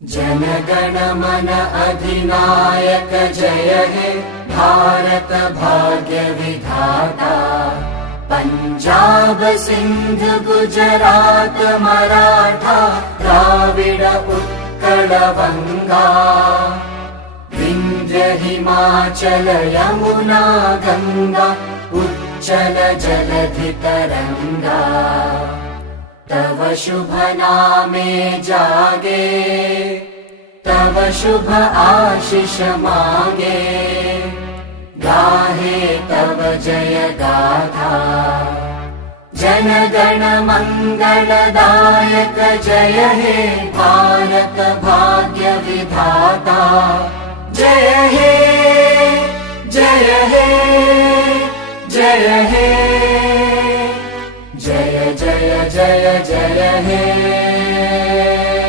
जन मन अधिनायक जय हे भारत भाग्य विधाता। पंजाब सिंध गुजरात मराठा द्राविड उत्कल बंगा। विंध्य हिमाचल यमुना गंगा उच्चल जलधि तरंगा। तव शुभ नामे जागे तव शुभ आशीष मांगे। गाहे तव जय गाथा जन गण मंगलदायक जय हे भारत भाग्य विधाता। जय हे जय हे जय हे जय जय जय जय हे।